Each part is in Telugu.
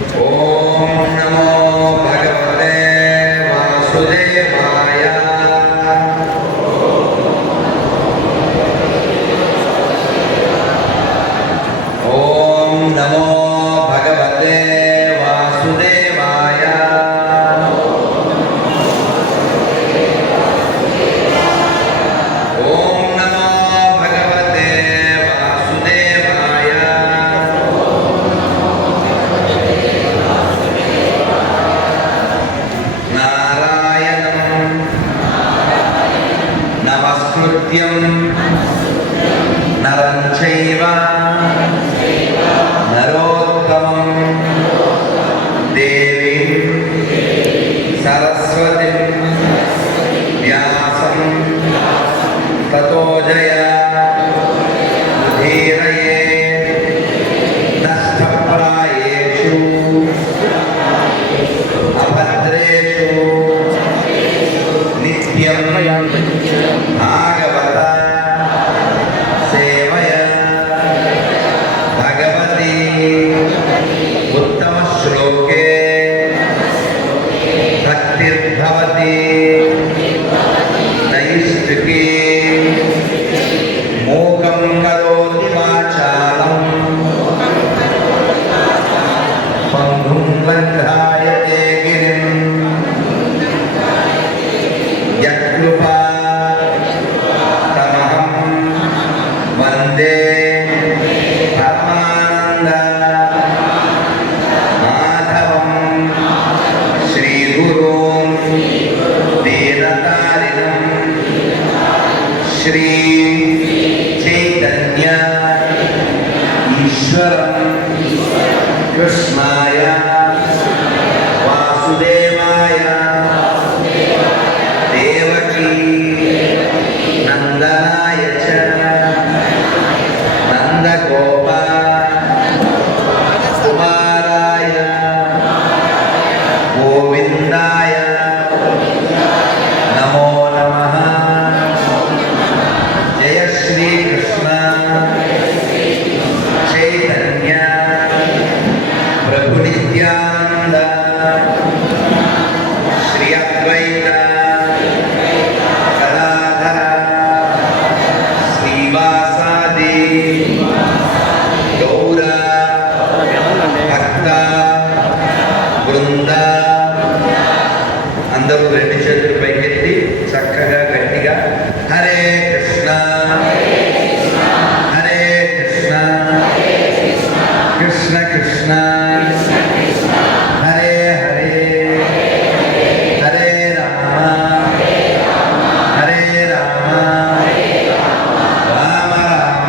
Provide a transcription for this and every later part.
ఓం నమో భగవతే వాసుదేవాయ. ఓం నమో భగవతే వాసుదేవాయ. ఓం నమో భగవతే వాసుదేవాయ. నారాయణం నమస్కృత్యం నరం చైవ నరోత్తమం దేవీం సరస్వతిం వ్యాసం తతో జయముదీరయే. నష్టప్రాయేషు అభద్రేషు నిత్యం భాగవత సేవయ భగవతి ఉత్తమ శ్లోకే భక్తిర్భవతి నైష్టికీ. మూకం కరోతి వాచాలం పంగుం లంఘాయతే గిరిం. యత్కృపా తమహం వందే పరమానంద మాధవం శ్రీగురుం దీనతారిణం శ్రీ చైతన్య ఈశ్వరం కృష్ణాయ వాసుదేవాయ దేవకీ నందనాయ చ నందగోప కుమారాయ గోవిందాయ నమో నమః. జయ శ్రీకృష్ణ చైతన్య ప్రభు నిత్యానంద శ్రీ అద్వైత గదాధర శ్రీవాసాది గౌర భక్త బృంద. అందరూ రెండు చేతులు పైకెత్తి చక్కగా గట్టిగా హరే కృష్ణ హరే కృష్ణ కృష్ణ కృష్ణ హరే హరే హరే రామ హరే రామ రామ రామ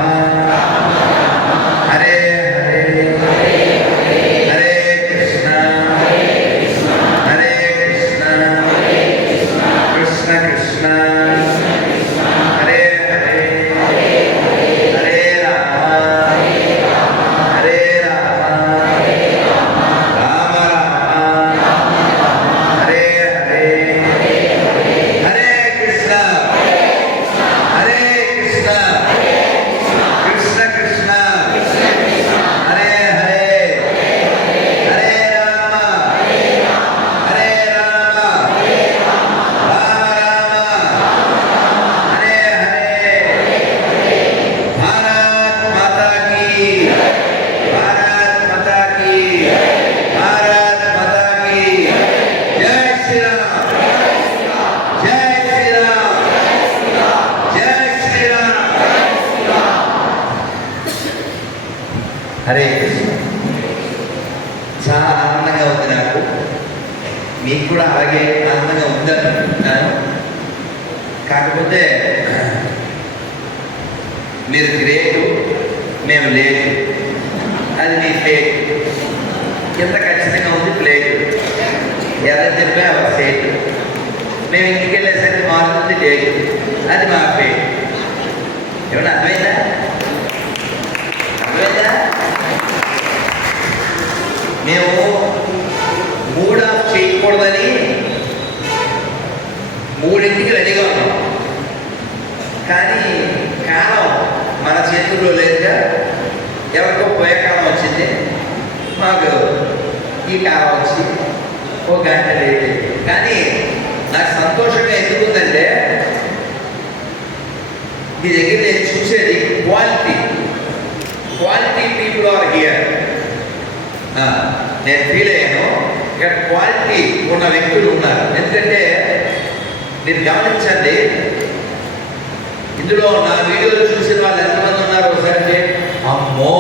హరే హరే హరే కృష్ణ హరే కృష్ణ కృష్ణ కృష్ణ హరే హరే హరే రామ హరే రామ రామ రామ హరే హరే హరే కృష్ణ హరే కృష్ణ కృష్ణ కృష్ణ హరే హరే హరే రామ హరే రామ రామ రామ హరే హరే. భారత్ మాతా కీ భారత్ మాతా కీ భారత్ మాతా కీ జై శ్రీరామ్ జై శ్రీరామ్ జై శ్రీరామ్. హరే కృష్ణ. చాలా ఆనందంగా ఉంది నాకు, మీకు కూడా అలాగే ఆనందంగా ఉందనుకుంటున్నాను. కాకపోతే మీరు గ్రేటు, మేము లేటు. అది మీ ప్లేట్. కింద ఖచ్చితంగా ఉంది ప్లేట్. ఎలా చెప్పే ఒక సేట్. మేము ఇంటికి వెళ్ళేసరికి మారుతుంది లేటు. అది మా ప్లేట్. ఏమన్నా అర్థమైందా? అర్థమైందా? మేము మూడ్ ఆఫ్ చేయకూడదని 3ంటికి రెడీగా ఉన్నాం. కానీ కాలం మన చేతుల్లో లేదుగా. ఎవరికో పోయే కాలం వచ్చింది. మాకు ఈ కాలం వచ్చి ఒక గంట లేట్ అయింది. కానీ నాకు సంతోషంగా ఎందుకు ఉందంటే మీ దగ్గర నేను చూసేది క్వాలిటీ పీపుల్ ఆర్ హియర్. నేను ఫీల్ అయ్యాను ఇక్కడ క్వాలిటీ ఉన్న వ్యక్తులు ఉన్నారు. ఎందుకంటే మీరు గమనించండి, ఇందులో నా వీడియోలు చూసిన వాళ్ళు ఎంతమంది ఉన్నారు ఒకసారి? అమ్మో,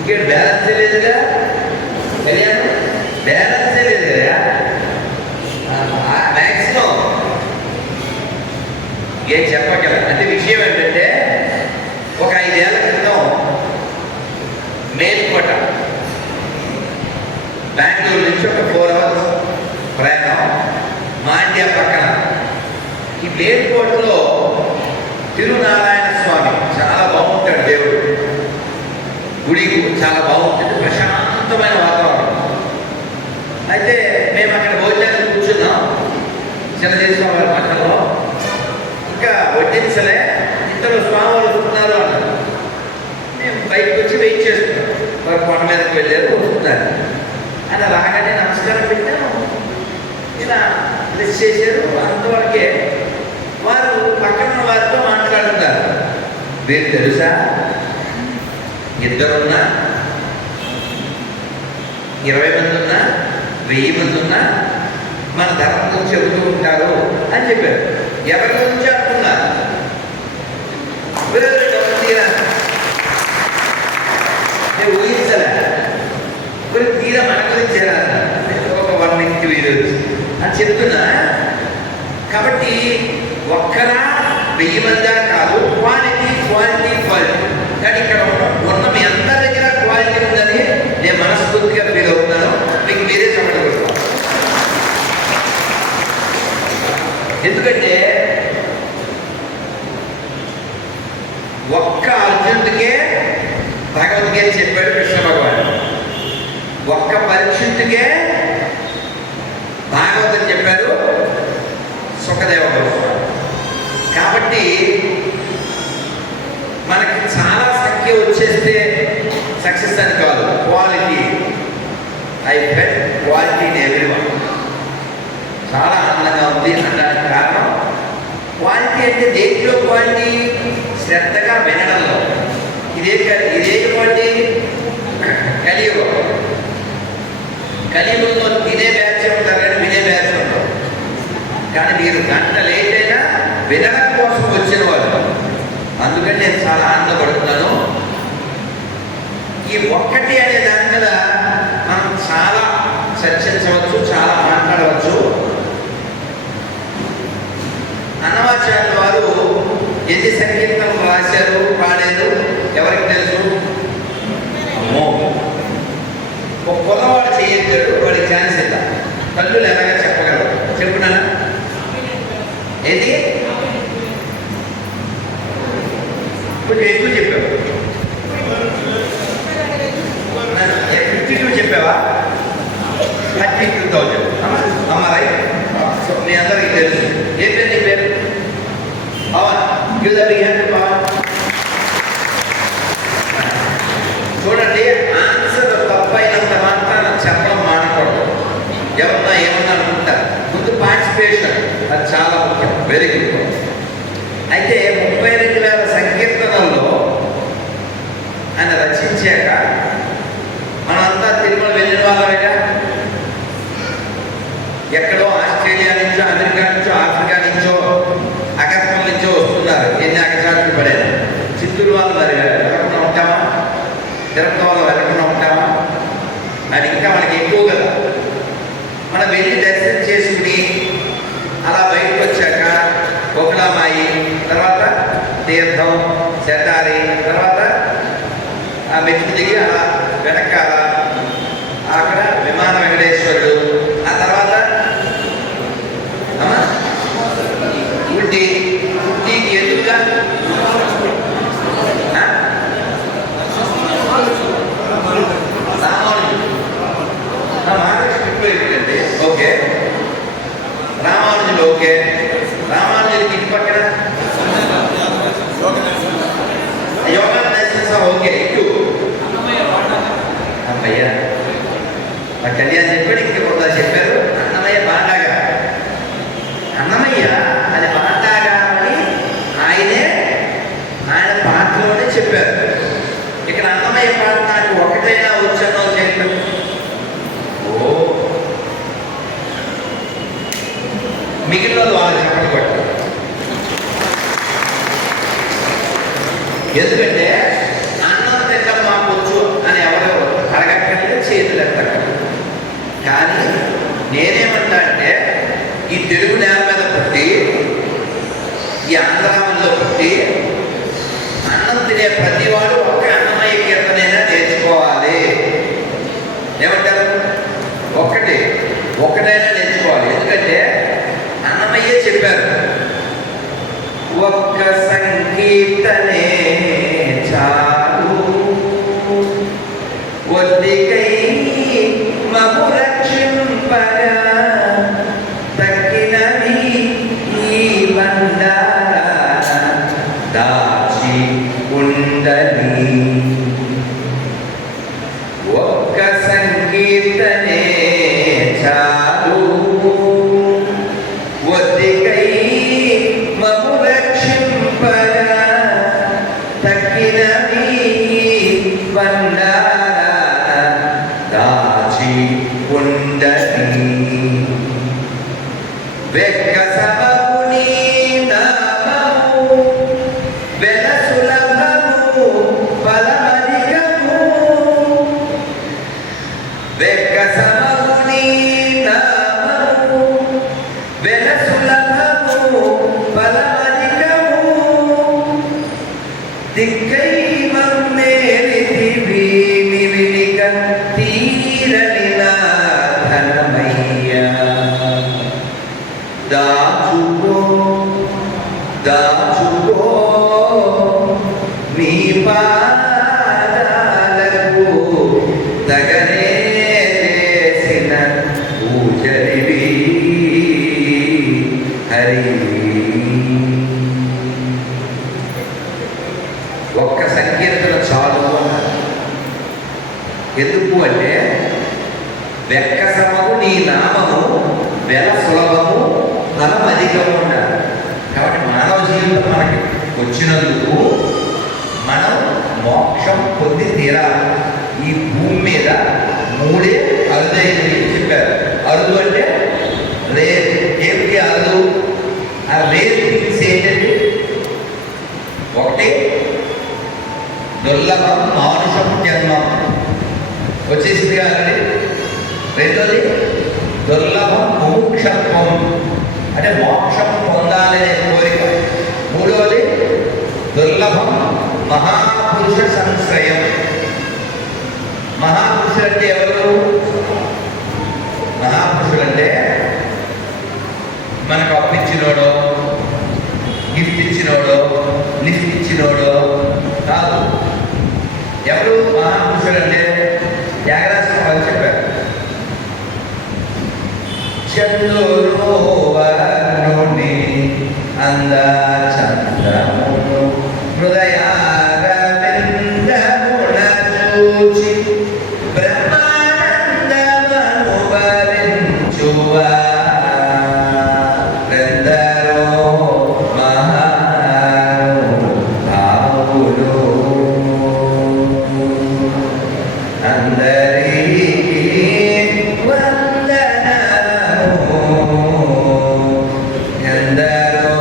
ఇక్కడ బ్యాలెన్సే లేదుగా, కళ్యాణం బ్యాలెన్సే లేదు కదా. మ్యాక్సిమం ఏం చెప్పగల అంటే విషయం ఏంటంటే ఒక 5 ఏళ్ల క్రితం మేల్కోట బెంగళూరు నుంచి ఒక 4 hours ప్రయాణం, మాండ్య పక్కన. ఈ మేల్కోటలో తిరునారాయణ స్వామి చాలా బాగుంటాడు, దేవుడు గుడి చాలా బాగుంటుంది, ప్రశాంతమైన వాతావరణం. అయితే మేము అక్కడ భోజనానికి కూర్చున్నాం చిన్నదేశ్వర వారి పట్టణంలో. ఇంకా వడ్డించలే, ఇద్దరు స్వామి వాళ్ళు వస్తున్నారు అన్నారు. మేము బయటకు వచ్చి వెయిట్ చేస్తున్నాం. వారు కొండ మీదకి వెళ్ళారు, వస్తున్నారు. అలా రాగానే నమస్కారం పెట్టాము, ఇలా లిస్ట్ చేశారు. అంతవరకే వారు పక్కన వారితో మాట్లాడుతున్నారు. మీరు తెలుసా, ఇద్దరున్నా 20 మంది ఉన్నా 1000 మంది ఉన్నా మన ధర్మం గురించి చెబుతూ ఉంటారు అని చెప్పారు. ఎవరి గురించి అంటున్నారు? నేను ఊహించలే, తీరా మన గురించి ఒక 1 వీడియోస్ అని చెప్తున్నా. కాబట్టి ఒక్కరా 1000 మందా కాదు, క్వాలిటీ. కానీ ఇక్కడ ఉన్న మీ అందరి దగ్గర క్వాలిటీ ఉందని నేను మనస్ఫూర్తిగా ఫీల్ అవుతున్నాను. మీకు మీరే చెప్పగలుగుతాను. ఎందుకంటే ఒక్క అర్జునుడికే భగవద్గీత చెప్పాడు కృష్ణ భగవాన్, ఒక్క పరీక్షితుడికే భాగవతం చెప్పారు సుఖదేవ గోస్వామి. కాబట్టి మనకి చాలా సంఖ్య వచ్చేస్తే సక్సెస్ అని కాదు, quality. I feel quality in everyone. చాలా ఆనందంగా ఉంది అనడానికి కారణం క్వాలిటీ. అంటే దేంట్లో క్వాలిటీ? శ్రద్ధగా వినడంలో. ఇదే క్వాలిటీ. కలియుగంలో తినే బ్యాచ్ ఉంటారు కానీ వినే బ్యాచ్ ఉంటారు. కానీ మీరు గంట లేట్ అయినా వినడం కోసం వచ్చిన వాళ్ళు. అందుకని నేను చాలా ఆనందపడుతున్నాను. ఈ ఒక్కటి అనే దాని మీద మనం చాలా చర్చించవచ్చు, చాలా మాట్లాడవచ్చు. అన్నమాచార్యుల వారు ఎన్ని సంకీర్తనలు రాశారు, పాడారు ఎవరికి తెలుసు? అమ్మో, ఒక పొలవాడు చేయొచ్చాడు, వాడికి ఛాన్స్ ఇద్దా. కళ్ళు ఎలాగా చెప్పగలరు? చెప్పునా? ఏది కొంచెం ఎక్కువ చెప్పావు. 52 చెప్పావా? 32,000 అమ్మ, రైట్. సో మీ అందరికీ తెలుసు. ఏ పేరు నీ పేరు? పవన్. చూడండి, ఆన్సర్ తప్పైనంత మాత్రాన చెప్పడం మానకూడదు. ఎవరన్నా ఏమన్నా అనుకుంటారు. ముందు పార్టిసిపేషన్, అది చాలా ముఖ్యం. Very good. అయితే 32,000 సంకీర్తనల్లో ఆయన రచించాక మనంతా తిరుమల వెళ్ళిన వాళ్ళమేగా. ఎక్కడో ఆస్ట్రేలియా నుంచో, అమెరికా నుంచో, ఆఫ్రికా నుంచో, అగర్తల నుంచో వస్తున్నారు. ఎన్ని అగచాట్లు పడేది. చిత్తూరు వాళ్ళు మరి వెళ్ళకుండా ఉంటామా? తిరుపతి వాళ్ళు వెళ్ళకుండా ఉంటామా? అది ఇంకా మనకి ఎక్కువ కదా. మనం వెళ్ళి దర్శనం చేసుకుని అలా బయటకు వచ్చాక కోకిలామాయి, తర్వాత తీర్థం, శతారి, తర్వాత ఆ మెట్లు దిగి అలా వెనకాల అక్కడ విమాన వెంకటేశ్వరుడు, ఆ తర్వాత ఉడ్డీకి ఎదురుగా మహారాష్ట్ర. ఓకే, రామానుజులు. ఓకే, రామానుజులకి ఇంటి పక్కన యోగా. ఓకే, ఇటు ఆ కళ్యాణ్ చెప్పాడు, ఇంకొక చెప్పారు అన్నమయ్య బాండాగా. అన్నమయ్య అది బాండాగా అని ఆయన పాటలోనే చెప్పారు. ఇక్కడ అన్నమయ్య పాట నాకు ఒకటైనా వచ్చానో చెప్పారు. మిగిలిన వాళ్ళు చెప్పడం పట్టారు. ఎందుకంటే అన్నం తింటాం మాకు వచ్చు అని ఎవరు అడగక్కర్లేదు, చేతులు ఎత్తక్కర్లేదు. కానీ నేనేమంటా అంటే ఈ తెలుగు నేల మీద పుట్టి, ఈ ఆంధ్రాలో పుట్టి అన్నం తినే ప్రతి వాడు ఒక్క అన్నమయ్య కీర్తనైనా నేర్చుకోవాలి. ఏమంటారు? ఒక్కటైనా నేర్చుకోవాలి. ఎందుకంటే అన్నమయ్యే చెప్పారు, ఒక్క సంకీర్తనే చాలు ఒద్దికై మము రక్షింపగా తక్కినవి ఈ బండార దాచి ఉండని. ఒక్క సంకీర్తనే చాలు ఒద్దికై మము రక్షింపగా తక్కినవి బండార దాచి ఉండని. వెక్కసమము నీ నామము వెల సులభము ఫలమధికము. వెక్కసమము నీ నామము వెల సులభము ఫలమధికము. దిక్కై మమ్మేలితివి నివిలిక తీరని నా ధనమయ్య. దాచుకో నీ పాదాలకు తగనే చేసిన పూజలివి హరి. ఒక్క సంకీర్తన చాలు అన్నారు. ఎందుకు అంటే వెక్కసమము నీ నామము వెల సులభము ధనం అధికము అన్నారు. కాబట్టి మానవ జీవితం మనకి వచ్చినందుకు మనం మోక్షం పొంది తీరాలి. ఈ భూమి మీద మూడే అరుదైనవి చెప్పారు. అరుదు అంటే రేర్. ఏమిటి అరుదు? ఆ రేర్ థింగ్స్ ఏంటంటే ఒకటి దుర్లభం మానుషం జన్మం వచ్చేసింది కాదండి. రెండోది దుర్లభం ముముక్షత్వం అంటే మోక్షం పొందాలనే కోరిక. మూడవది దుర్లభం మహాపురుష సంశ్రయం. మహాపురుషులు అంటే ఎవరు? మహాపురుషులు అంటే మనకు అప్పిచ్చినోడో, గిఫ్ట్ ఇచ్చినోడో, లిఫ్ట్ ఇచ్చినోడో కాదు. ఎవరు మహాపురుషులు అంటే? త్యాగరాజ వాళ్ళు చెప్పారు, చంద్రుని అంద చంద్రమును హృదయారవిందమున చూచి బ్రహ్మానందమను భరించువా ఎందరో మహానుభావులు. అందరికీ ఎందరో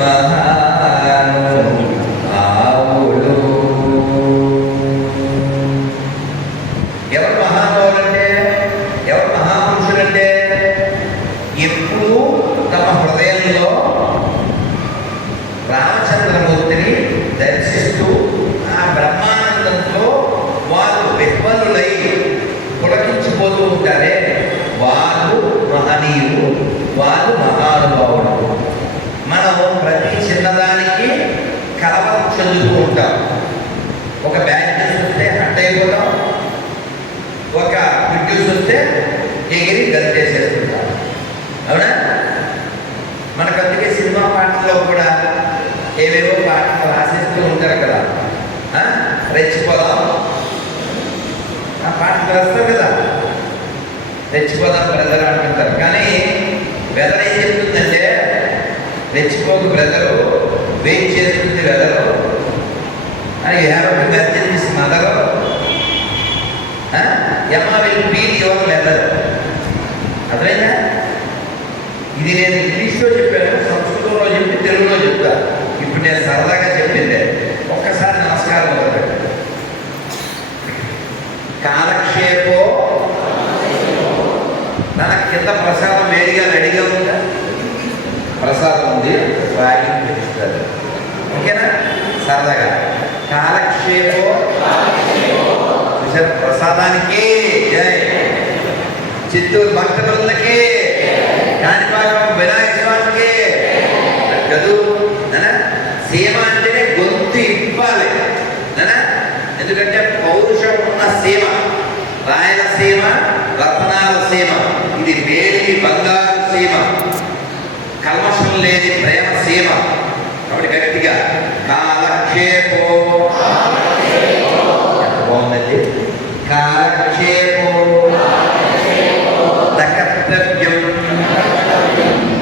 మహానుభావులు. ఎవరు మహానుభావులంటే, ఎవరు మహాపురుషులంటే ఎప్పుడూ తమ హృదయంలో రామచంద్రమూర్తిని దర్శిస్తూ ఆ బ్రహ్మానందంతో వారు విహ్వలులై పులకించిపోతూ ఉంటారే వాళ్ళు మహనీయులు, వాళ్ళు మహానుభావులు. మనం ప్రతి చిన్నదానికి కలవరం చెందుతూ ఉంటాం. ఒక బ్యాగ్ న్యూస్ వస్తే హట్ అయిపోతాం, ఒక గుడ్ న్యూస్ వస్తే ఎగిరి గంతేసేస్తుంటాం. అవునా? మనకు అందుకే సినిమా పాటల్లో కూడా ఏవేవో పాటలు రాసేస్తూ ఉంటారు కదా. రెచ్చిపోదాం ఆ పాటలు రాస్తాం కదా. రెచ్చిపోదాం బ్రదర్ అంటుంటారు. కానీ వెదర్ ఏం చెప్తుందంటే రెచ్చిపోకు బ్రదరు, వెయిట్ చేస్తుంది వెదరు, అని have to virgin this mother, Emma will be your weather. అర్థమైందా? ఇది నేను ఇంగ్లీష్లో చెప్పాను, సంస్కృతంలో చెప్పి తెలుగులో చెప్తా. ఇప్పుడు నేను సరదాగా చెప్పిందే, ఒక్కసారి నమస్కారం అవుతాడు. కాలక్షేపో నా కింద ప్రసాదం వేడిగా రెడీగా ఉందా? ప్రసాదం ఉంది, వాయిని పిలుస్తారు. ఓకేనా? సరదాగా కాలక్షేపో ప్రసాదానికి జై, చిత్తూరు భక్త బృందకి, కాణిపాకం వినాయక స్వామికి గదు. సీమ అంటేనే గొంతు ఇవ్వాలి, ఎందుకంటే పౌరుషం ఉన్న సీమ, రాయలసీమ, రత్నాల సీమ, ఇది వేడి బంగారు సీమ, కల్మషం లేని ప్రేమ సీమ. కాబట్టి గట్టిగా కాలక్షేపో, ఎంత బాగుందండి. కాలక్షేపో దకర్తవ్యం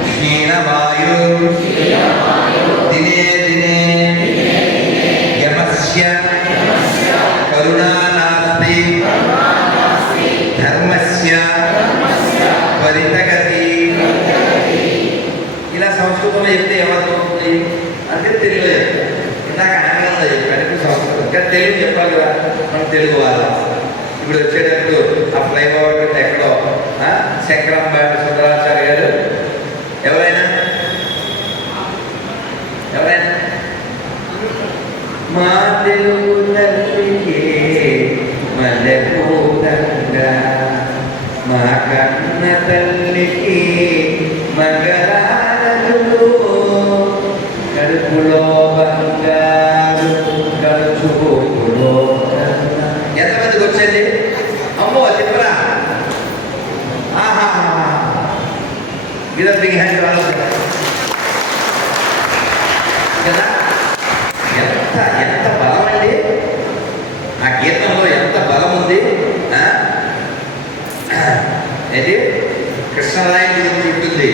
క్షీణవాయు దినే దినే యమస్య కరుణా నాస్తి ధర్మస్య త్వరితగతి. ఇలా సంస్కృతంలో చెప్తే ఏమవుతుంది అంటే తెలుగులో చెప్తారు. ఇందాక ఆంగ్లంలో చెప్పాను, ఇప్పుడు సంస్కృతం. ఇంకా తెలుగు చెప్పాలి కదా మనం తెలుగు వాళ్ళ. ఇప్పుడు వచ్చేటప్పుడు ఆ ఫ్లైఓవర్ కింద ఎక్కడో శంకరంబాటి సుందరాచార్య గారు, ఎవరైనా మా తెలుగు తల్లికి మల్లెపూదంగా, మా కన్న తల్లికి మగరాజులు, కడుపులో బంగారు కడుచులో. ఎంతమందికి వచ్చేది? అమ్మో చెప్పరా? ఆహా, బిగ్ హ్యాండ్ కదా. ఎంత బలం అండి ఆ గీతంలో, ఎంత బలం ఉంది. ఏంటి కృష్ణరాయ గురించి ఉంటుంది.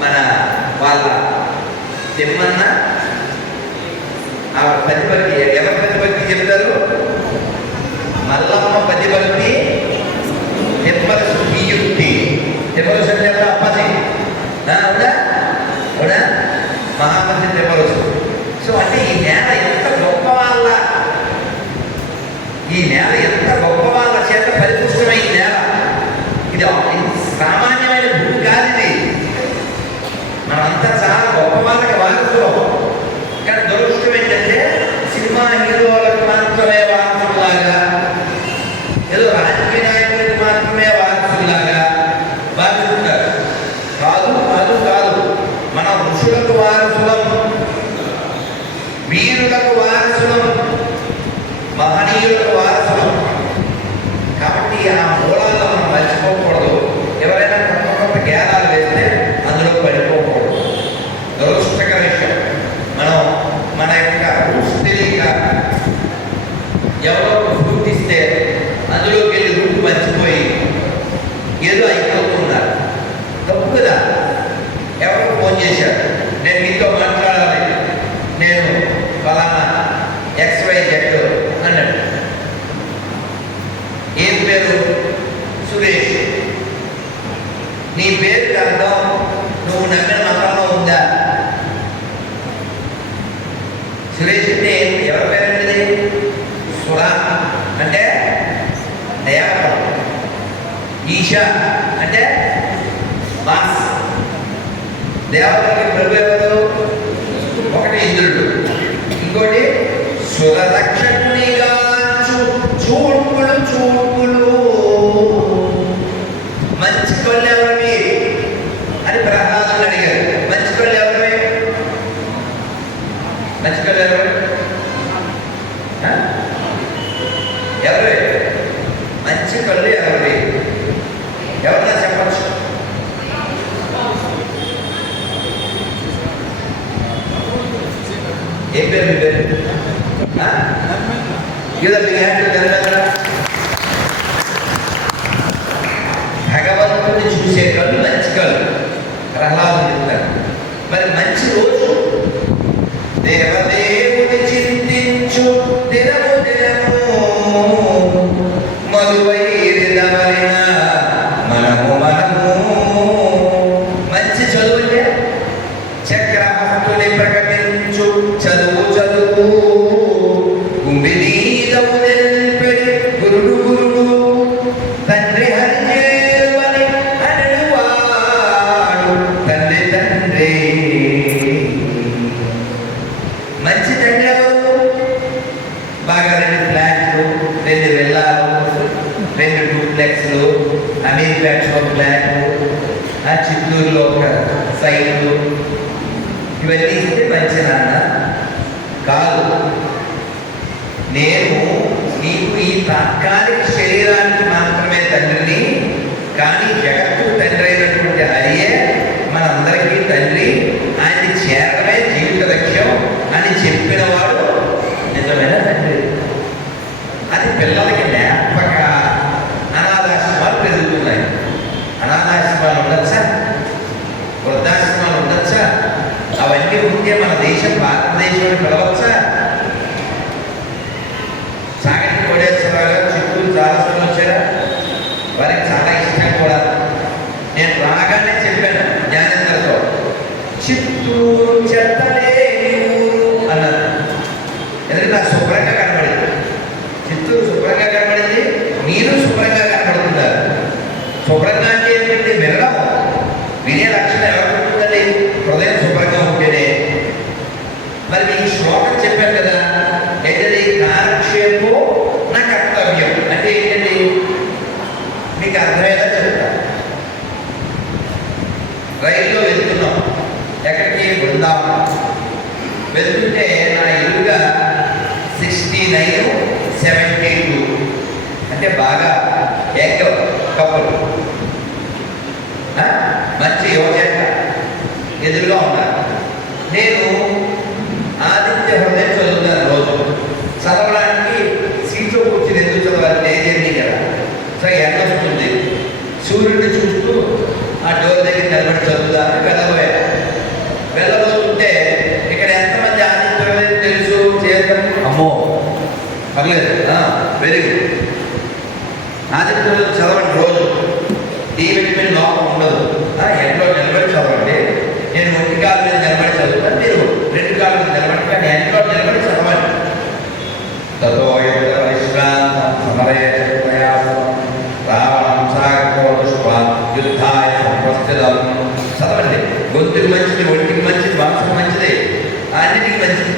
మన వాళ్ళ తిమ్మన్న ఆ పతిభక్తి, ఎవరి పతిభక్తి చెప్తారు? మల్లమ్మ పతిభక్తి, తిమ్మల సుఖీయుక్తి. తిమ్మరసు అంటే అప్పది అవునా? మహామంత్రి తిమ్మరసు. సో అంటే ఈ నేల ఎంత గొప్ప వాళ్ళ, ఈ నేల ఎంత గొప్ప వాళ్ళ చేత పరిపుష్టమైన నేల. ఇది సామాన్యమైన భూమి కాదు. ఇది మనంతా చాలా గొప్ప వాళ్ళకి వారసులం. కానీ దురదృష్టం ఏంటంటే సినిమా హీరోలకు మాత్రమే వారసులాగా, ఏదో రాజకీయ నాయకులకు మాత్రమే వారసులాగా భావిస్తున్నారు. కాదు కాదు కాదు, మనం ఋషులకు వారసులం, వీరులకు వారసులం, మహనీయులకు వారసులం. కాబట్టి ఆ మూలాలను మనం మర్చిపోకూడదు. ఎవరైనా కొత్త జ్ఞానాలు వేస్తే అందులో పడిపోకూడదు. దురదృష్టకర విషయం, మనం మన యొక్క రూట్స్ తెలియక ఎవరో గుర్తిస్తే అందులోకి వెళ్ళి రూట్ మర్చిపోయి ఏదో అయిపోతున్నారు. తప్పు కదా. ఎవరో ఫోన్ చేశారు, నేను మీతో మాట్లాడాలి, నేను ఫలానా XYZ అన్నాడు. ఏం పేరు? సురేష్. నీ పేరుకి అర్థం నువ్వు నమ్మిన మతంలో ఉందా? సురేష్ అంటే ఎవరి పేరండి? సుర అంటే దేవత, ఈశ అంటే మాస్. దేవతలకి ప్రభు ఎవరు? ఒకటి ఇంద్రుడు, ఇంకోటి సురరక్షణిగా చూపులు చూపులు. మంచి కళ్ళు ఎవరివి అని ప్రహ్లాదుని అడిగారు. మంచి కళ్ళు ఎవరివి? మంచి కళ్ళు ఎవరు? ఎవరివి మంచి కళ్ళు? ఎవరివి? ఎవరన్నా చెప్పచ్చు? ఏం పేరు మీ పేరు? మధువైరిదవరిన మనము మంచి చదువు అంటే చక్రహస్తుని ప్రకటించు చదువు చదువు గుంబినీదవు నిల్పెడి గురుడు తండ్రి హరిచేరువని అనువాడు తండ్రి తండ్రి. మంచి తండ్రి ఎవరు? బాగా 2 ఫ్లాట్లు, 2 విల్లాలు, 2 డూప్లెక్స్లు, అమీర్పేటలో ఒక ఫ్లాట్, చిత్తూరులో ఒక సైట్లు, ఇవన్నీ ఇస్తే మంచి నాన్న కాదు. నేను నీకు ఈ తాత్కాలిక శరీరానికి మాత్రమే తండ్రిని, కానీ జగత్తు తండ్రి అయినటువంటి హరియే మనందరికీ తండ్రి, ఆయన్ని చేరడమే జీవిత లక్ష్యం అని చెప్పిన వాడు నిజమైన తండ్రి. అది పిల్లలకి నేర్పక అనాథాశ్రమాలు పెరుగుతున్నాయి. అనాథాశ్రమాలు ఉండొచ్చా? వృద్ధాశ్రమాలు ఉండొచ్చా? అవన్నీ ఉంటే మన దేశం భారతదేశంలో పిలవచ్చా? సాగటి కోడేశ్వరరావు గారు చిత్తూరు చాలాసార్లు వచ్చారా? వారికి చాలా ఇష్టం కూడా. నేను రాగానే చెప్పాను జ్ఞానేంద్రతో, చిత్తూరు చెత్తలేని ఊరు అన్నారు. ఎందుకంటే నాకు శుభ్రంగా కనబడింది, చిత్తూరు శుభ్రంగా కనబడింది, మీరు శుభ్రంగా కనబడుతున్నారు. శుభ్రంగా అంటే ఏంటంటే వినడం, వినే లక్షణం ఎవరికి ఉంటుందండి? హృదయం శుభ్రంగా ఉంటేనే. మరి ఈ శ్లోకం చెప్పాను కదా, ఏంటంటే కాలక్షేపో నా కర్తవ్యం అంటే ఏంటండి? మీకు అర్థమయ్యేలా చెప్తా. రైల్లో వెళ్తున్నాం, ఎక్కడికి? బృందావనం. వెళ్తుంటే నా ఎదురుగా 69-72 అంటే బాగా ఏక కప్పులు, మంచి యువజంట ఎదురుగా ఉన్నారు. నేను ఆదిత్య హృదయం చదువుతాను రోజు. చదవడానికి సీట్లో కూర్చుని ఎందుకు చదవాలి? జర్నీ కదా, సో ఎండ వస్తుంది, సూర్యుడిని చూస్తూ ఆ డోర్ దగ్గర నిలబడి చదువుతాను. వెళ్ళబోతుంటే ఇక్కడ ఎంతమంది ఆదిత్య హృదయం తెలుసు? చేద్దాం. అమ్మో పర్లేదు, వెరీ గుడ్. ఆదిత్య హృదయం చదవండి రోజు, టీవీ మీద లోపం ఉండదు. ఎండలో నిలబడి చదవండి. నేను 1 కాలు మీద నిలబడి చదువుతాను, మీరు 2 కాళ్ళ మీద నిలబడి, కానీ ఎండలో నిలబడి చదవండి. పరిశ్రాంతం సమరే ప్రయాసం రావణం యుద్ధాయ సంస్థితం. చదవండి. గొంతుకి మంచిది, ఒంటికి మంచిది, వంశకు మంచిది, అన్నిటికి మంచిది.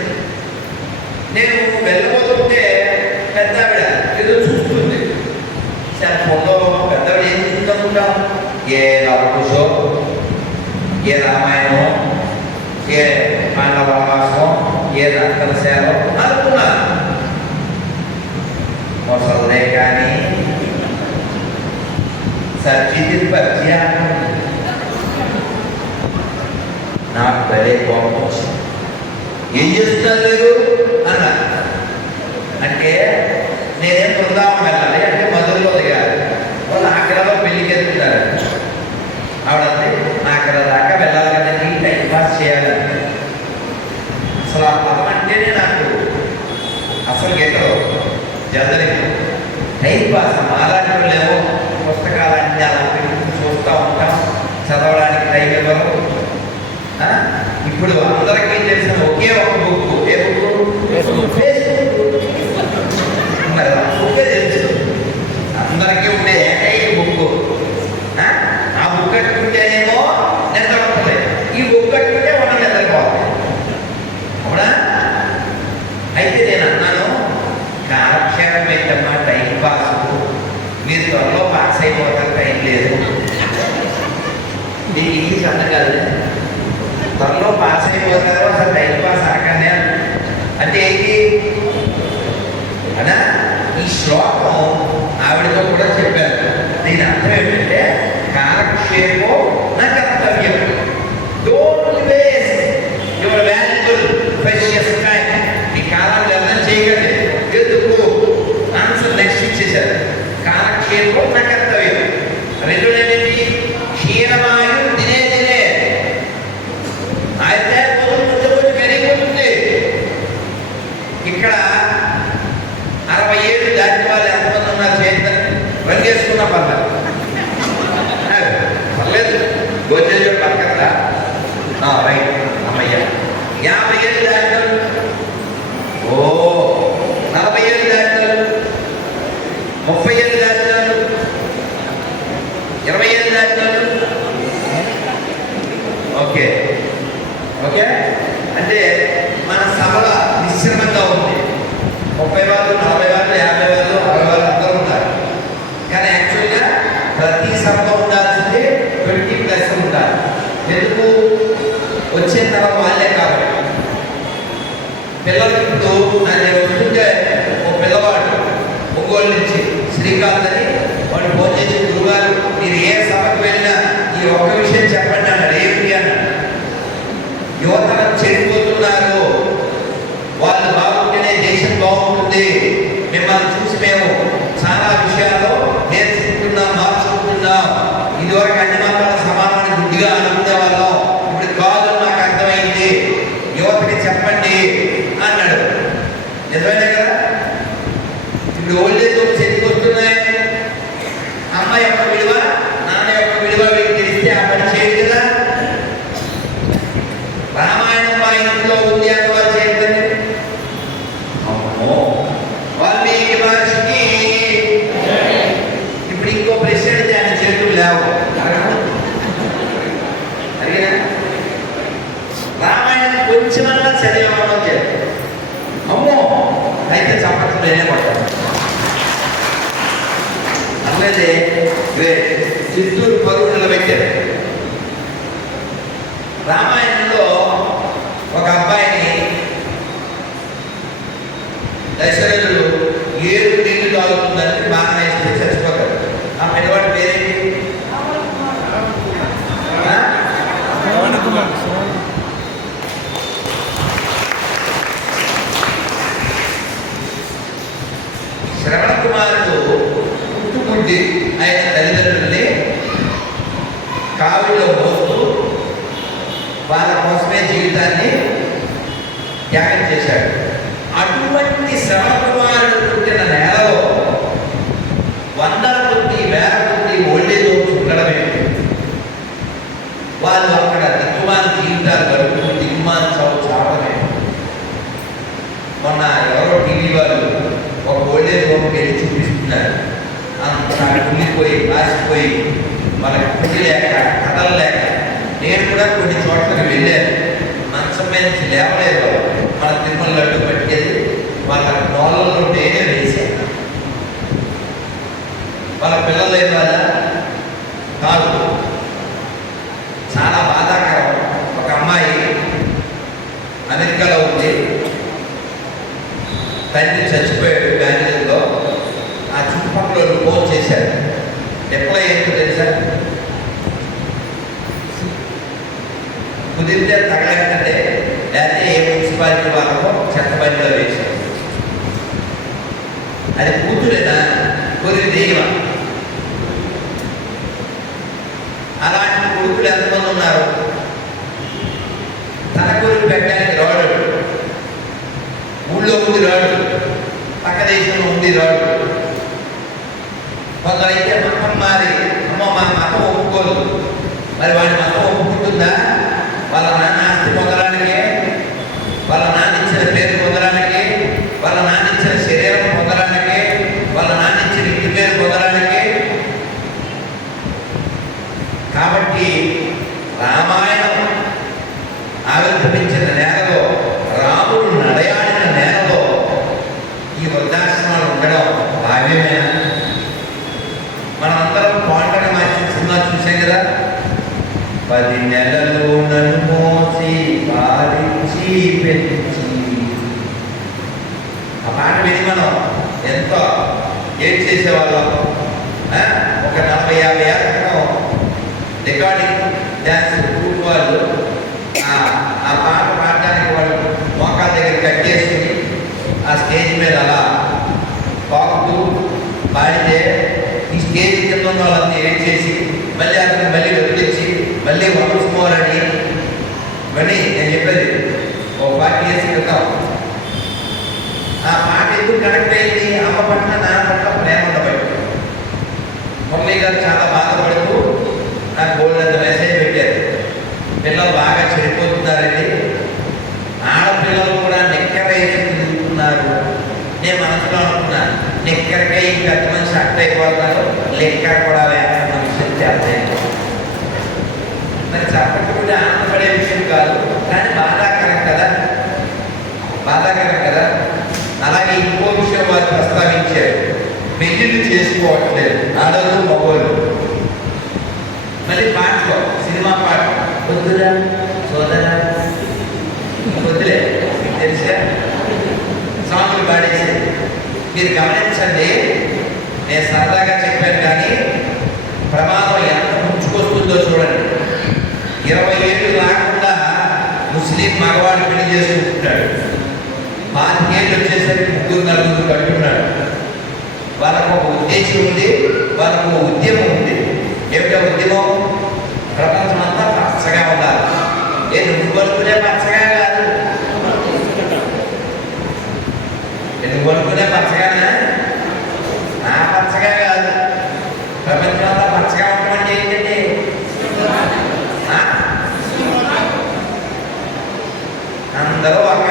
నేను వెళ్ళబోతుంటే పెద్ద ఆవిడ ఏదో చూస్తుంది. ఫోన్లో పెద్ద ఆవిడ ఏం చూస్తుంటాం? ఏ రామకుశో, ఏ రామాయణం, ఏ పాండవ వనవాసం, ఏ రక్తసేవం అనుకున్నాను. మొసలే కానీ సబ్జీ పబ్జీ నాకు భలే కోపం వచ్చింది. ఏం చేస్తున్నారు మీరు అన్నా. అంటే నేనేం బృందావనం వెళ్ళాలి అంటే మధురలో దిగాలి. వాళ్ళు ఆగ్రాలో పెళ్లికి వెళ్తున్నారు. ఆవిడంటే ఆగ్రా దాకా వెళ్ళాలి కదండి, టైం పాస్ చేయాలి. అసలు ఆ పదం అంటేనే నాకు అసలు గెట్టదు, జదరికి. టైం పాస్ అలాంటి వాళ్ళేమో పుస్తకాలన్నీ అలా పెట్టి చూస్తూ ఉంటాం, చదవడానికి టైం ఇవ్వరు. ఇప్పుడు అందరికీ తెలిసిన ఒకే ఒక బుక్. ఏ బుక్? మరి ఆ బుక్కే తెలుసు అందరికీ ఉండే ఏకైక బుక్. ఆ బుక్ కట్టుకుంటేనేమో నిద్ర వస్తుంది, ఈ బుక్ కట్టుకుంటే మనం నిద్రపోవాలి. అవునా? అయితే నేను అన్నాను, కాలక్షేపం ఏంటమ్మా, టైం పాస్, మీరు త్వరలో పాస్ అయిపోతారు, టైం లేదు. దీనికి ఇంగ్లీష్ అర్థం కాదు. త్వరలో పాస్ అయిపోతారు, అసలు టైం పాస్ ఆకండి అంటే ఏంటి అనా? ఈ శ్లోకం ఆవిడతో కూడా చెప్పారు. దీని అర్థం ఏంటంటే కాలక్షేపం నా కర్తవ్యం. Don't waste your valuable precious time. ఈ కాలాన్ని వ్యర్థం చేయకండి. ఎందుకు? ఆన్సర్ నెక్స్ట్ ఇచ్చేశారు. కాలక్షేపం నా కర్తవ్యం. రెండోదేంటి? క్షీణమాయు దినే దినే. అయితే కొంచెం పెరిగిపోతుంది. ఇక్కడ 60 ఏళ్ళు దాటిన వాళ్ళు ఎంతమంది ఉన్నారు చేస్తారు? రంగు వేసుకున్నా పర్లేదు, పర్లేదు, గోచేజు పక్కన రైట్. అమ్మయ్య 50 ఏళ్ళు దాటారు, ఓ 40 ఏళ్ళు దాటారు, 30 ఏళ్ళు దాటారు, 20 ఏళ్ళు దాటారు. ఓకే ఓకే, అంటే మన సభల మిశ్రమంగా ఉంది. 30 వాళ్ళు, 40 వాళ్ళు, 50 వాళ్ళు, 60 వాళ్ళు అందరూ ఉంటారు. కానీ యాక్చువల్గా ప్రతి సభలో ఉండాల్సిందే 20+ ఉండాలి. ఎందుకు? వచ్చే తరం వాళ్ళే కాబట్టి. పిల్లలకి ఇప్పుడు నేను వస్తుంటే ఒక పిల్లవాడు ఒంగోలు నుంచి శ్రీకాంత్ అని వాడు ఫోన్ చేసి, గురుగారు మీరు ఏ సభకు వెళ్ళినా ఈ ఒక్క విషయం చెప్పండి అన్నాడు. ఏమిటి అన్నాడు? యువతరం చెడిపోతున్నారు, వాళ్ళు బాగుంటేనే దేశం బాగుంటుంది. మిమ్మల్ని చూసి మేము చాలా విషయాల్లో నేర్చుకుంటున్నాం, మార్చుకుంటున్నాం. ఇదివరకు అన్ని మతాల సమానమైన గుడ్డిగా అనుకునే వాళ్ళం, ఇప్పుడు కాదు, నాకు అర్థమైంది, యువతకి చెప్పండి అన్నాడు. నిజమేనా కదా? ఇప్పుడు ఓల్డేజ్ చెడిపోతున్నాయి. అమ్మ యొక్క విలువ, నాన్న యొక్క విలువ వీరికి తెలిస్తే ఆ పని చేయదు కదా. రామాయణం మా ఇంట్లో ఉంది అన్న వాళ్ళు చేయదండి. అమ్మో, వాల్మీకి మహర్షికి. ఇప్పుడు ఇంకో ప్రశ్న అడిగితే ఆయన చేతులు లేవు. అడిగినా రామాయణం కొంచెమన్నా చదివేవాళ్ళం చేయాలి. అమ్మో, అయితే చప్పట్లు నేనే పడతాను. అందుకే చిత్తూరు పరువు నిలబెట్టారు. రామాయణంలో ఒక అబ్బాయిని దశరథుడు 7 నీళ్లు తాగుతుందని బాగా వేస్తే చచ్చిపోతాడు. ఆ పిల్లవాడి పేరేంటి? శ్రవణ కుమారుడు పుట్టుకుండి ఆయన తల్లిదండ్రుల్ని కావిడిలో మోస్తూ వాళ్ళ కోసమే జీవితాన్ని త్యాగం చేశాడు. అటువంటి శ్రవణ కుమారుడు పుట్టిన నేలలో 100ల కొద్ది, 1000ల కొద్ది ఓల్డేజ్ హోమ్స్ ఉండడమే. వాళ్ళు అక్కడ దిక్కుమాల జీవితాలు గడుపుతూ దిక్కుమాల చావడమే. మొన్న ఎవరో టీవీ వాళ్ళు ఒక ఓల్డేజ్ హోమ్కి వెళ్ళి చూపిస్తున్నారు. అంతా కుళ్ళిపోయి, రాసిపోయి, వాళ్ళకి పుట్టి లేక, కథలు లేక. నేను కూడా కొన్ని చోట్లకి వెళ్ళాను. మంచం మీద నుంచి లేవలేదు. మన తిరుమల లడ్డు పట్టుకెళ్ళి వాళ్ళ నోళ్ళలో నేనే వేసాను. వాళ్ళ పిల్లలు లేని వాళ్ళ కాదు. చాలా బాధాకరం. ఒక అమ్మాయి అమెరికాలో ఉంది, తండ్రి చచ్చిపోయాడు బ్యాంకులో. ఆ చుట్టుపక్కల ఫోన్ చేశారు. ఎట్లా ఏంటో తెలుసా? కుదిరితే తగలకంటే, లేకపోతే ఏ మున్సిపాలిటీ వాళ్ళకో చెత్త బండిలో వేశారు. అది కూతురేనా? కొద్ది దెయ్యం. అలాంటి కొడుకులు ఎంతమంది ఉన్నారు? తన కొడుకు పెట్టడానికి రాడు, ఊళ్ళో ఉంది రాడు, పక్క దేశంలో ఉంది రాడు. కొందరైతే మతం మారి, అమ్మ మా మతం ఒప్పుకోదు. మరి వాడి మతం ఒప్పుకుంటుందా? వాళ్ళ నాన్న ఆస్తి పొందడానికి, వాళ్ళ నాన్న ఇచ్చిన పేరు పొందడానికి, వాళ్ళ నాన్న ఇచ్చిన శరీరం పొందడానికి, వాళ్ళ నాన్న ఇచ్చిన ఇంటి పేరు పొందడానికి. కాబట్టి రామాయణం ఆవిర్భవించిన నేలలో, రాముడు నడయాడిన నేలలో ఈ వృద్ధాశ్రమాలు ఉండడం భావ్యమేనా? మనమందరం పాండగ మార్చిన సినిమా చూసాం కదా. 10 నెలలు నన్ను మోసి పాలించి పెంచి. ఆ పాట విని మనం ఎంతో ఏం చేసేవాళ్ళం. ఒక 40-50 ఏళ్ళ క్రితం రికార్డింగ్ డ్యాన్స్ గ్రూప్ వాళ్ళు ఆ పాట పాడడానికి వాళ్ళు మోకాల దగ్గర కట్టేసుకుని ఆ స్టేజ్ మీద అలా పాకుతూ పాడితే ఈ స్టేజ్ కింద ఉన్న వాళ్ళని ఏం చేసి మళ్ళీ అతను మళ్ళీ వదిలించి మళ్ళీ వంశమోరని ఇవన్నీ నేను చెప్పేది ఓ 40 years క్రితం. ఆ పాట ఎందుకు కనెక్ట్ అయింది? అమ్మ పట్ల, నాన్న పట్ల ప్రేమ ఉండబట్టి. మురళి గారు చాలా బాధపడుతూ నాకు బోల్డంత మెసేజ్ పెట్టారు. పిల్లలు బాగా చెడిపోతున్నారండి, ఆడపిల్లలు కూడా నిక్కర వేసి తిరుగుతున్నారు. నేను మనసులో అనుకున్నాను, నిక్కరకై పెద్ద మనిషి అట్ట అయిపోతున్నారు, లెక్కర కూడా వేసిన మనిషి చేస్తాయి. మరి చెప్పకుండా ఆనందపడే విషయం కాదు, కానీ బాధాకరం కదా, బాధాకరం కదా. అలాగే ఇంకో విషయం వారు ప్రస్తావించారు, పెళ్లిళ్ళు చేసుకోవట్లేదు ఆడలు మగవాళ్ళు. మళ్ళీ పాటలో సినిమా పాట వద్దురా సోదరా వద్దులే, మీకు తెలుసా సాంగ్లు పాడేసి. మీరు గమనించండి, నేను సరదాగా చెప్పాను కానీ ప్రమాదం ఎంత ముంచుకొస్తుందో చూడండి. 20 ఏళ్ళు రాకుండా ముస్లిం మగవాడు పెళ్లి చేసుకుంటున్నాడు, 25 ఏళ్ళు వచ్చేసరికి 3-4 కట్టున్నాడు. వాళ్ళకు ఒక ఉద్దేశం ఉంది, వాళ్ళకు ఒక ఉద్యమం ఉంది. ఏమిటో ఉద్యమం? ప్రపంచం అంతా పచ్చగా ఉండాలి. నువ్వు అనుకునే పచ్చగా కాదు, నువ్వు అనుకునే పచ్చగానే నా పచ్చగా కాదు. ప్రపంచం అంతా పచ్చగా ఉండమంటే ఏంటండి? అందరూ ఒక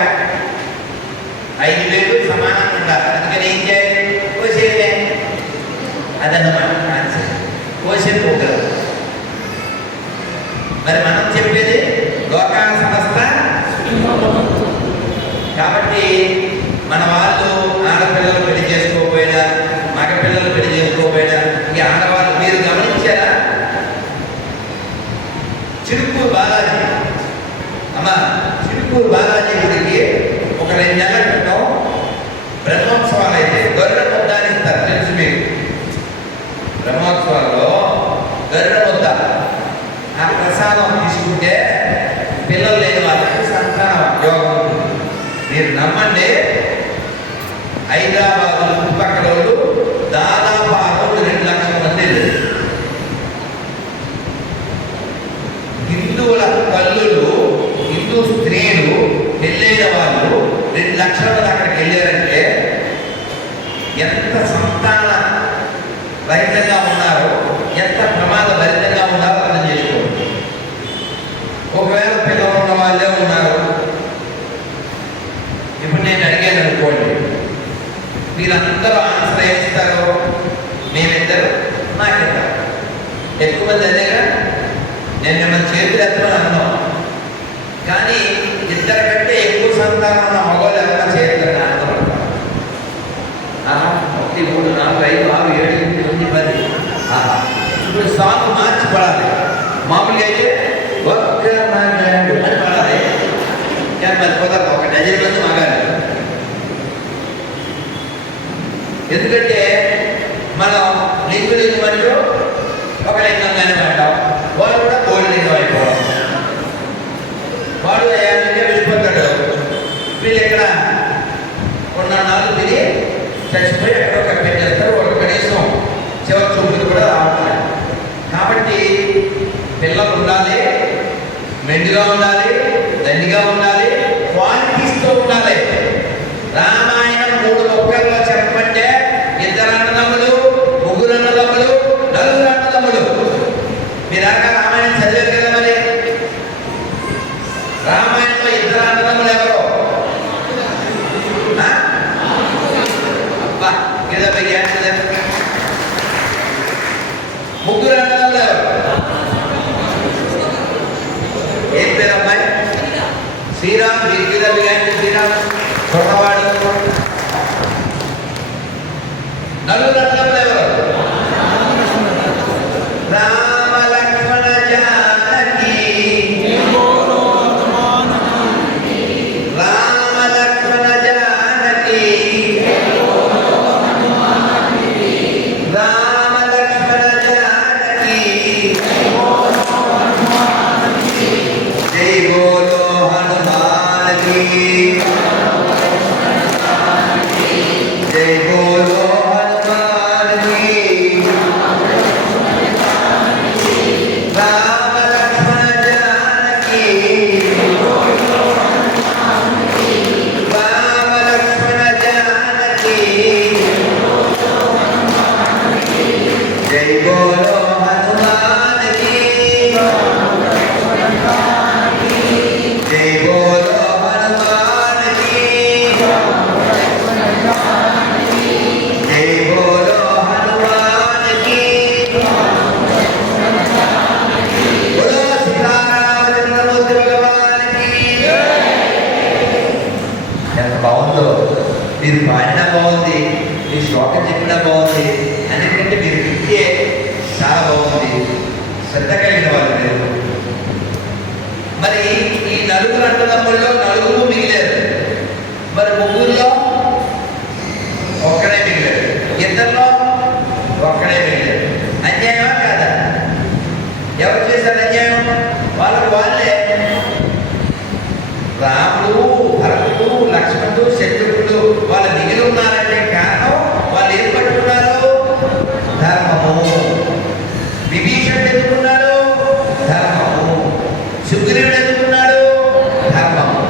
5 వేలు సమానంగా ఉండాలి. అందుకని ఏం చేయాలి? కోసేదే, అదన్నమాట కాన్సెప్ట్. కోసే ప్రోగ్రాం. మరి మనం చెప్పేది లోకా సంస్థ. కాబట్టి మన వాళ్ళు ఆడపిల్లలు పెళ్లి చేసుకోకపోయినా, మగపిల్లలు పెళ్లి చేసుకోకపోయినా, ఈ ఆడవాళ్ళు మీరు గమనించారా? చిరుకూరు బాలాజీ అమ్మా, చిరుకూరు బాలాజీ గుడికి ఒక 2 నెలల క్రితం బ్రహ్మోత్సవాలు అయితే గరుడ ముద్ద అని ఇస్తారు, తెలుసు మీకు. బ్రహ్మోత్సవాల్లో గరుడ ముద్ద ఆ ప్రసాదం తీసుకుంటే పిల్లలు లేని వాళ్ళకి సంతానం యోగం ఉంటుంది. మీరు నమ్మండి, హైదరాబాద్ చుట్టుపక్కల వాళ్ళు దాదాపు ఆ రోజు 2 లక్షల మంది హిందువుల తల్లులు, హిందూ స్త్రీలు పెళ్ళైన వాళ్ళు 2 లక్షల మంది అక్కడికి వెళ్ళారంటే ఎంత సంతాన రహితంగా ఉన్నారో, ఎంత ప్రమాద భరితంగా ఉన్నారో అర్థం చేసుకోండి. ఒకవేళ పిల్లలు ఉన్న వాళ్ళే ఉన్నారు. ఇప్పుడు నేను అడిగాను అనుకోండి, మీరందరూ ఆన్సర్ ఏమిస్తారు? మేమిద్దరు, నాకిద్దరు. ఎక్కువ మంది అదేగా. నేను మిమ్మల్ని చేతులు ఎత్తమని అన్నాం, కానీ 2 కంటే ఎక్కువ సంతానం ఉన్న మగవాళ్ళు ఎవరైనా చేతులు ఆనందపడతారు. 1, 3, 4, 5, 6, 7, 8, 9, 10. ఇప్పుడు సాంగ్ మార్చి పడాలి. మామూలుగా అయితే ఒక్క మగాడు అని పడాలి. మరి కుదరదు, ఒక 10 మంది మగాడు. ఎందుకంటే మనం లింగులింగం అంటూ ఒక లింగంగానే పడ్డాం, వాడు కూడా కోడి లింగం అయిపోవడం. వాడు ఏమైనా వెళ్ళిపోతాడు, వీళ్ళు ఎక్కడ ఉన్న 4 తిరిగి చచ్చిపోయి ఎక్కడో కప్పించేస్తారు. వాళ్ళు కనీసం చివరి చూపులు కూడా రావట్లేదు. కాబట్టి పిల్లలు ఉండాలి, మెండుగా ఉండాలి, దండిగా ఉండాలి, క్వాలిటీస్తో ఉండాలి. రామాయణం 3 ముక్కల్లో చెప్పమంటే 2 అన్నదమ్ములు, 3 అన్నదమ్ములు, 4 అన్నదమ్ములు. మీరు అనగా రామాయణం చదివారు కదా. మరి రామాయణంలో 2 అన్నదమ్ములు ఎవరు? అబ్బా ఏదో బిర్యానీ 3 అన్నదమ్ములు ఎవరు? ఏం పేరు అమ్మాయి? శ్రీరామ్. గిరిగిర బిర్యానీ శ్రీరామ్ కొత్తవాడు. 4 అన్నదమ్ములు ఎవరు? రామ లక్ష్మణ జానకి. రామ లక్ష్మణ జానకి. రామ లక్ష్మణ జానకి. జై బోలో హనుమాన్ की. జై బోలో హనుమాన్ की. రామ లక్ష్మణ జానకి. రామ లక్ష్మణ జానకి. జై బోలో శ్రద్ధ కలిగిన వాళ్ళు లేరు. మరి ఈ నలుగురు అన్నదమ్ముల్లో నలుగురు మిగిలారు. మరి ముగ్గురులో ఒక్కడే మిగిలాడు, ఇద్దరిలో ఒక్కడే మిగిలాడు. అన్యాయమా కాదా? ఎవరు చేశారు అన్యాయం? వాళ్ళకు వాళ్ళే. రాముడు, భరతుడు, లక్ష్మణుడు, శత్రుఘ్నుడు వాళ్ళు మిగిలి ఉన్నారంటే కారణం వాళ్ళు ఏం పట్టుకున్నారు? ధర్మము. విభీషణుడు ఎందుకున్నాడు? ధర్మము. సుగ్రీవుడు ఎందుకున్నాడు? ధర్మము.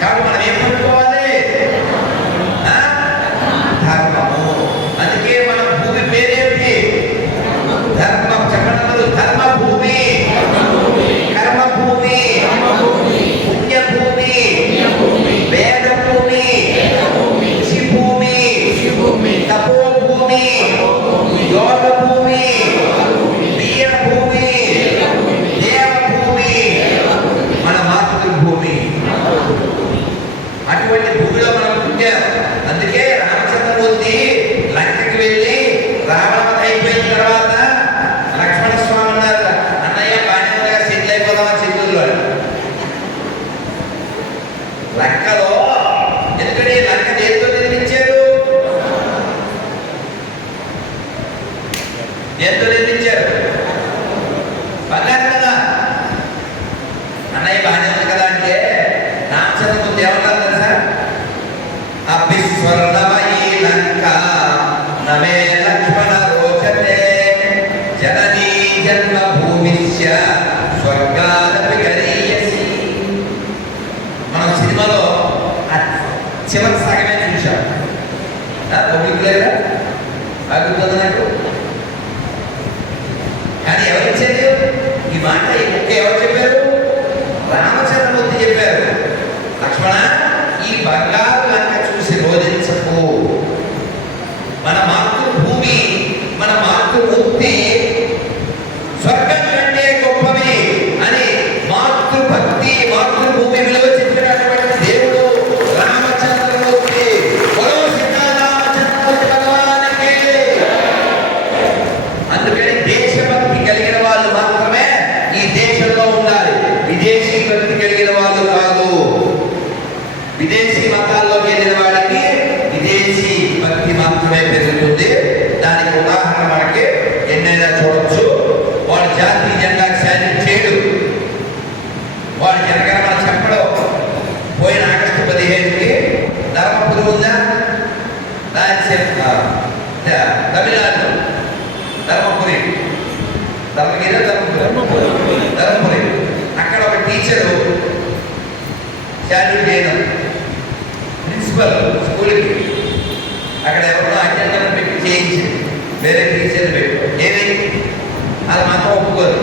కాబట్టి మనం ఏం పట్టుకోవాలి? ధర్మము. అందుకే మన భూమి పేరేంటి? ధర్మం. చెప్పండి, ధర్మభూమి, కర్మభూమి, పుణ్యభూమి, వేదభూమి, ఋషిభూమి, తపోభూమి, యోగభూమి, వీరభూమి, దేవభూమి, మన మాతృభూమి. అటువంటి భూమిలో మనం పుట్టాం. అందుకే రామచంద్రమూర్తి లంకకి వెళ్ళి రావణ అయిపోయిన తర్వాత లక్ష్మణ స్వామి అన్నారు, అన్నయ్య బాణ్యంగా సెటిల్ అయిపోదామా చిత్తూరులో. లంకలో ఎందుకంటే లంక దేంతో నిర్మించారు? దేంతో నిర్మించారు? బంగారం కదా. అన్నయ్య బాగానే ఉంది కదా అంటే రామచంద్రమూర్తి ఏమన్నారు తెలుసా? అభిస్వర్ణమయీ లంక నమే లక్ష్మణ రోచతే జననీ జన్మభూమిశ్చ స్వర్గాదపి గరీయసి. మనం సినిమాలో చివరి సగమే చూశాం. లేదా అడుగుతుంది నాకు. కానీ ఎవరు ఇచ్చారు ఈ మాట? ఈ ముక్క ఎవరు చెప్పారు? రామచంద్రమూర్తి చెప్పారు. లక్ష్మణ, ఈ బంగారు లంక చూసి రోధించకు. మన మాతృభూమి, మన మాతృమూర్తి స్వర్గం కంటే గొప్పవి అని మాతృభక్తి, మాతృభూమి విలువ చెప్పినటువంటి దేవుడు రామచంద్రమూర్తి. రామచంద్రమూర్తి భగవానికి. అందుకని దేశభక్తి కలిగిన వాళ్ళు మాత్రమే ఈ దేశంలో ఉండాలి. విదేశీ భక్తి కలిగిన వాళ్ళు కాదు. విదేశీ మతాల్లోకి వెళ్ళిన వాడికి విదేశీ భక్తి మాత్రమే పెరుగుతుంది. దానికి ఉదాహరణ మనకి ఎన్నైనా చూడొచ్చు. వాడు జాతీయ జెండాకి శాల్యూట్ చేయడు, వాడు జనగణమన చెప్పడం. పోయిన ఆగస్టు 15కి ధర్మపురి ఉందా? తమిళనాడు ధర్మపురి, ధర్మపురి. అక్కడ ఒక టీచరు శాల్యూట్ చేయడం, ప్రిన్సిపల్ స్కూల్కి అక్కడ ఎవరినో అటెండర్ పెట్టి చేయించి వేరే టీచర్ పెట్టు. ఏమి అది మాత్రం ఒప్పుకోరు.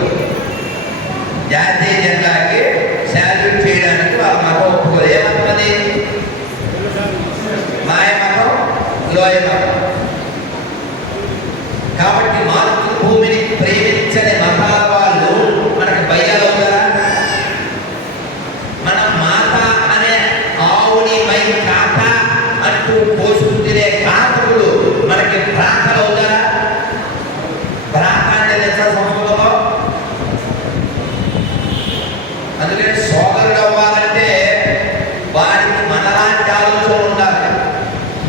జాతీయ జెండాకి శాల్యూట్ చేయడానికి వాళ్ళు మాత్రం ఒప్పుకోరు. ఏ మతం అది? మాయ మతం, లోయ మతం. కాబట్టి మాతృభూమిని ప్రేమించని మతాల వాళ్ళు మనకు బయలు అవుతారా? మన మాత అనే ఆవుని పై కాక అంటూ పోసుకు తినే కాకులు మనకి ప్రాంతాలు అవుతారా? ప్రాంత అంటే తెలుసా సంస్కృతంలో? అందుకని సోదరుడు అవ్వాలంటే వారికి మనలాంటి ఆలోచన ఉండాలి.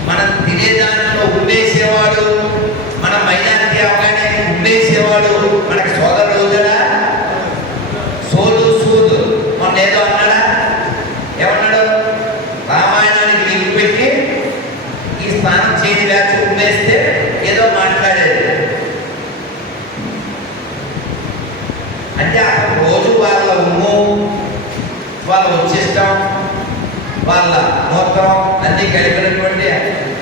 మనం తినేదాంట్లో ఉమ్మేసేవాడు, మన మైనారిటీ అవగానే ఉమ్మేసేవాడు మనకి సోదరుడు అవుతాడా? సూదు మొన్న ఏదో అన్నాడా? ఏమన్నాడు? రామాయణానికి లింక్ పెట్టి ఈ స్నానం చేసి వ్యాచి ఉమ్మేస్తే ఏదో మాట్లాడేది. అంటే అతను రోజు వాళ్ళ ఉమ్ము, వాళ్ళ ఉచ్చిష్టం, వాళ్ళ మూత్రం అన్ని కలిపినటువంటి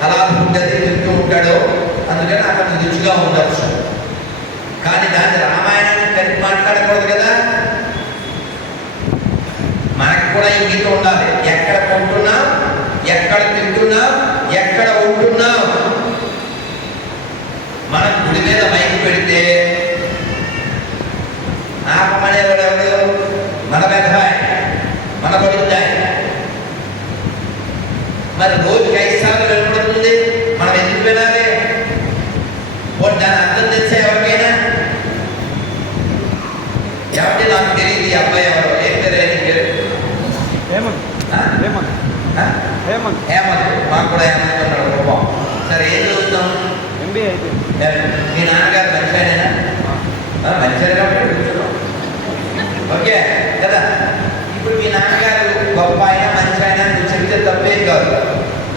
హలాల్ ఫుడ్ అది తింటూ ఉంటాడు. అందుకని అతను రుచిగా ఉండొచ్చు. కానీ దాన్ని రామాయణానికి కలిపి మాట్లాడకూడదు కదా. మనకు కూడా ఈ గీత ఉండాలి. ఎక్కడ కొంటున్నాం, ఎక్కడ తింటున్నాం, ఎక్కడ ఉంటున్నాం. మనం గుడి మీద మైకి పెడితే ఆపమనేవాడు ఎవడు? మన పెద్దవాయి, మన పడుతాయి. మరి రోజుకి 5 సార్లు వెళ్ళబడుతుంది, మనం ఎందుకు వినాలి? దాని అర్థం మీ నాన్నగారు మంచి ఆయనేనా? మంచిగా కాబట్టి కూర్చున్నాం. ఓకే కదా. ఇప్పుడు మీ నాన్నగారు గొప్ప ఆయన మంచి ఆయన నువ్వు చెప్తే తప్పేం కాదు,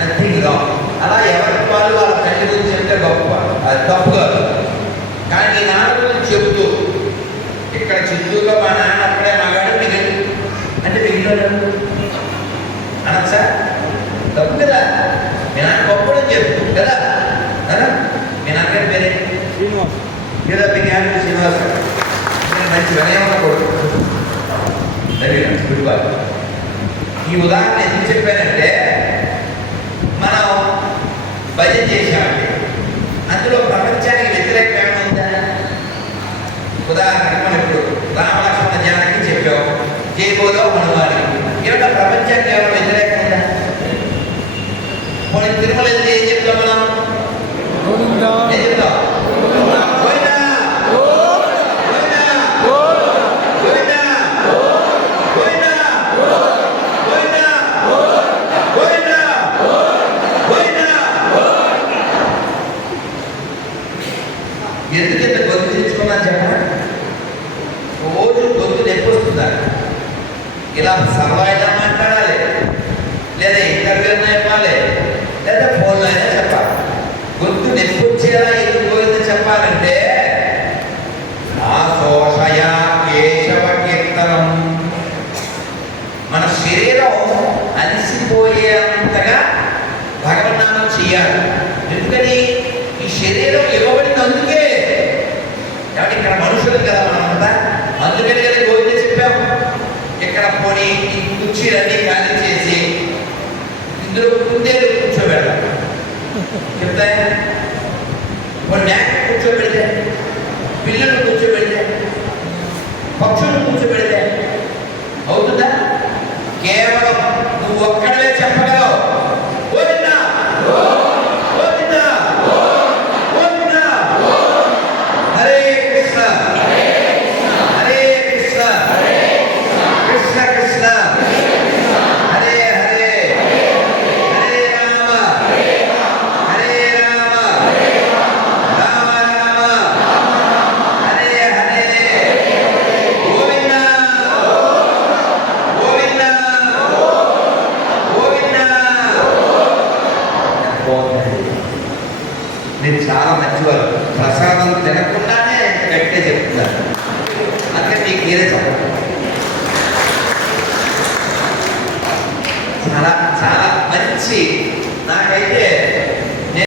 నథింగ్ రాంగ్. అలా ఎవరికి వాళ్ళు వాళ్ళ తల్లి గురించి చెప్తే గొప్ప, అది తప్పు కాదు. కానీ మీ నాన్న గురించి చెప్తూ ఇక్కడ చిత్తూరులో మా నాన్న అక్కడే మగాడు మిగిలి అంటే మిగిలిన అనొచ్చా? తప్పు కదా. మీ నాన్న గొప్పడని చెప్పు కదా. మీ నాన్నగారి పేరే శ్రీనివాస్. ఏదో బిర్యానీ శ్రీనివాస్. మంచి వినయంగా కొడుకు. ఈ ఉదాహరణ ఎందుకు చెప్పానంటే మనం భజన చేసామంటే అందులో ప్రపంచానికి వ్యతిరేకం ఉందా? ఉదాహరణకి మనం ఇప్పుడు రామలక్ష్మణ జానకి చెప్పాం, చేయబోదాం హనుమాని. ఏమిటో ప్రపంచానికి ఏమైనా వ్యతిరేకం ఉందా? కొన్ని తిరుమల వెళ్తే ఏం చెప్తాం మనం? ఏం చెప్తాం? ఎందుకంత గొంతు తెచ్చుకున్నా చెప్పండి. రోజు గొంతు నొప్పి వస్తుందా? ఇలా సర్వాయిలా మాట్లాడాలి, లేదా ఇంటర్వ్యూ అయినా ఇవ్వాలి, లేదా ఫోన్లో అయినా చెప్పాలి. గొంతు నొప్పి వచ్చేలా ఎందుకు పోయిందో చెప్పాలంటే ఆ శోషయ కేశవ కీర్తనం. మన శరీరం అలసిపోయేంతగా భగవన్నామం చేయాలి. ఎందుకని? ఈ శరీరం ఇవ్వబడింది అందుకే. కాబట్టి ఇక్కడ మనుషులు కదా మనమంతా, అందుకని కదా గోవింద చెప్పాము. ఇక్కడ పోనీ ఈ కుర్చీలన్నీ ఖాళీ చేసి ఇందులో కుందేలు కూర్చోబెడతాం చెప్తా. కొన్ని మేక కూర్చోబెడితే, పిల్లలు కూర్చోబెడితే, పక్షులు కూర్చోబెడితే అవుతుందా? కేవలం నువ్వు ఒక్కడవే చెప్పగలవు. గోవిందా గోవిందా గోవిందా. హరే కృష్ణ హరే కృష్ణ కృష్ణ కృష్ణ హరే హరే హరే రామ హరే రామ రామ రామ హరే హరే. గోవిందా గోవిందా గోవిందా. మీరు చాలా మంచివారు. ప్రసాదం తినకుండానే గట్టిగా చెప్తున్నారు. అందుకని మీకు మీరే చెప్పండి. చాలా చాలా మంచి. నాకైతే